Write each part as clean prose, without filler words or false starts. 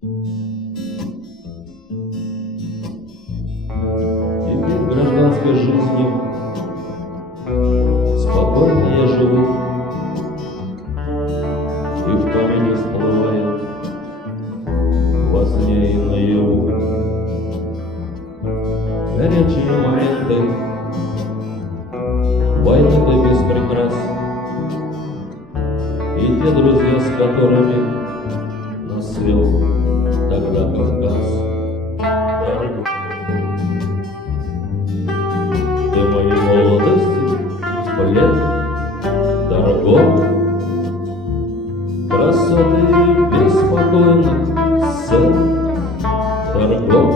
Теперь гражданской жизнью спокойно я живу, и в памяти всплывает во сне и наяву горячие моменты войны-то без прикрас, и те друзья, с которыми нас свел тогда Кавказ. Ты моей молодости сплет дорогой, красоты беспокойных сцен дорогой.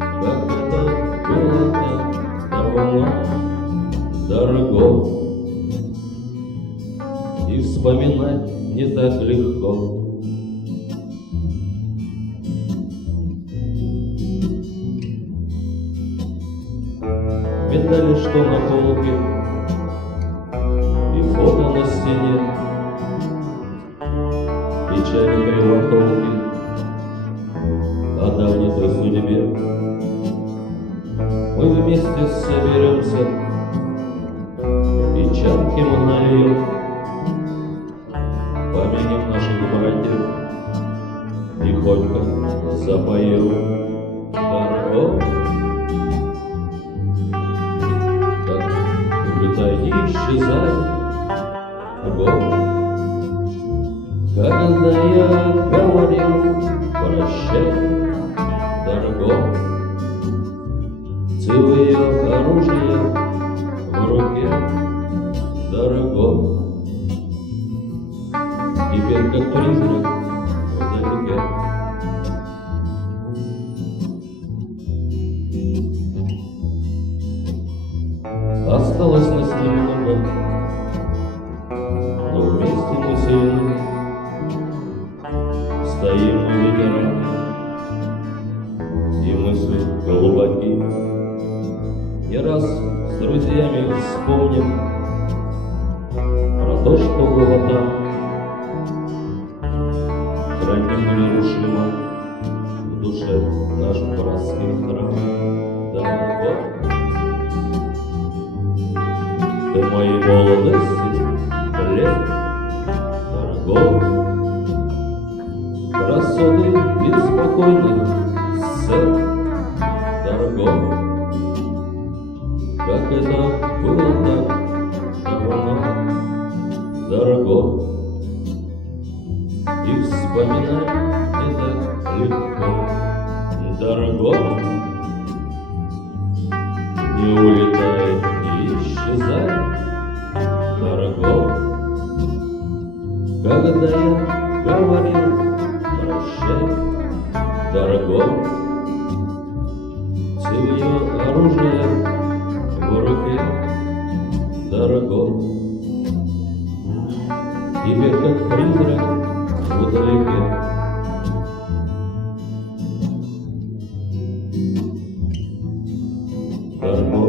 Как это было так давно, дорогой, и вспоминать не так легко. Медали, что на полке, и фото на стене, печали кривотолки о давней той судьбе. Мы вместе соберемся, и чарки мы нальем, помянем наших братьев, тихонько запоем. Дорогой, улетай и исчезай, год. Когда я говорил прощай, дорогой, целую оружие в руке, дорогой. Теперь как призрак вдалеке. Осталось нас немного, но вместе мы сильны. Стоим мы ветераны, и мысли глубоки. Не раз с друзьями вспомним про то, что было там. Храним нерушимо в душе наш братский храм. Дорогой, ты моей молодости блед, дорогой, красоты беспокойных сцен, дорогой. Как это было так давно, дорогой, и вспоминать не так легко, дорогой. Не улетай, не исчезай, дорогой. Когда я говорил прощай, дорогой, целую оружие в руке, дорогой. Теперь как призрак вдалеке. Дорогой.